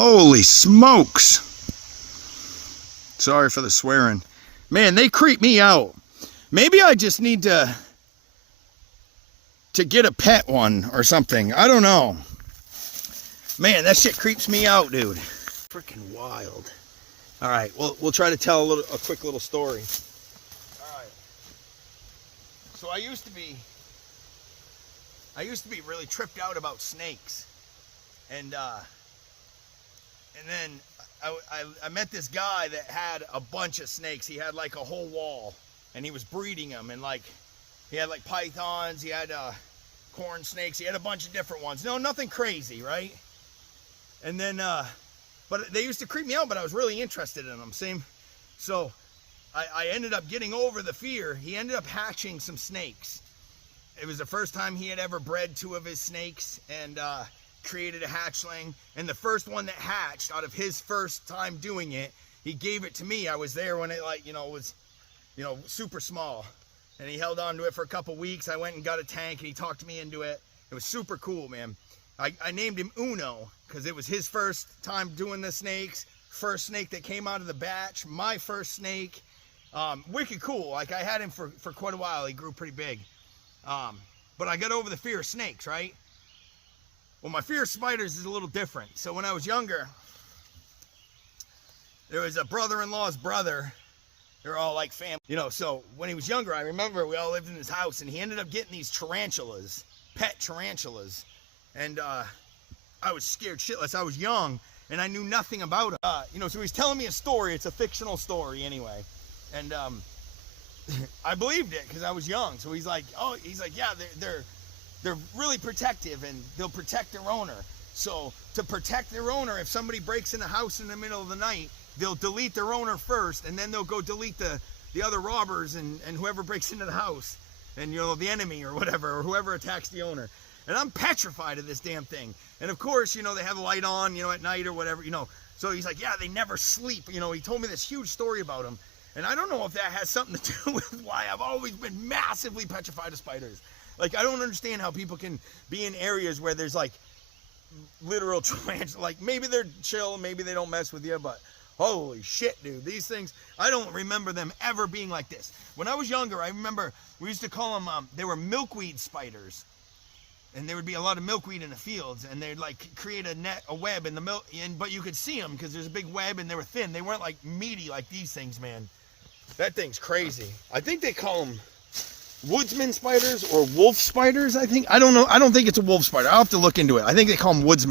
Holy smokes. Sorry for the swearing. Man, they creep me out. Maybe I just need to get a pet one or something. I don't know. Man, that shit creeps me out, dude. Freaking wild. All right, we'll try to tell a quick little story. All right. So I used to be really tripped out about snakes, and then I met this guy that had a bunch of snakes. He had like a whole wall, and he was breeding them, and like he had like pythons, he had corn snakes, he had a bunch of different ones. No, nothing crazy, right? And then but they used to creep me out, but I was really interested in them. So I ended up getting over the fear. He ended up hatching some snakes. It was the first time he had ever bred 2 of his snakes and created a hatchling. And the first one that hatched out of his first time doing it, he gave it to me. I was there when it was super small. And he held on to it for a couple weeks. I went and got a tank and he talked me into it. It was super cool, man. I named him Uno because it was his first time doing the snakes. First snake that came out of the batch. My first snake. Wicked cool. Like I had him for quite a while. He grew pretty big. But I got over the fear of snakes, right? Well, my fear of spiders is a little different. So when I was younger, there was a brother-in-law's brother. They're all like family. So when he was younger, I remember we all lived in his house and he ended up getting these tarantulas, pet tarantulas. And I was scared shitless. I was young and I knew nothing about him. So he's telling me a story. It's a fictional story anyway. And I believed it because I was young. So he's like, yeah, they're really protective and they'll protect their owner. So to protect their owner, if somebody breaks in the house in the middle of the night, they'll delete their owner first, and then they'll go delete the other robbers and whoever breaks into the house, and the enemy or whatever, or whoever attacks the owner. And I'm petrified of this damn thing. And of course, they have a light on, at night or whatever, So he's like, yeah, they never sleep. He told me this huge story about them. And I don't know if that has something to do with why I've always been massively petrified of spiders. Like, I don't understand how people can be in areas where there's like literal tarantulas. Like, maybe they're chill, maybe they don't mess with you, but holy shit, dude. These things, I don't remember them ever being like this. When I was younger, I remember we used to call them, they were milkweed spiders. And there would be a lot of milkweed in the fields, and they'd like create a web in the milk, but you could see them because there's a big web and they were thin. They weren't like meaty like these things, man. That thing's crazy. I think they call them woodsman spiders or wolf spiders, I think. I don't know. I don't think it's a wolf spider. I'll have to look into it. I think they call them woodsman.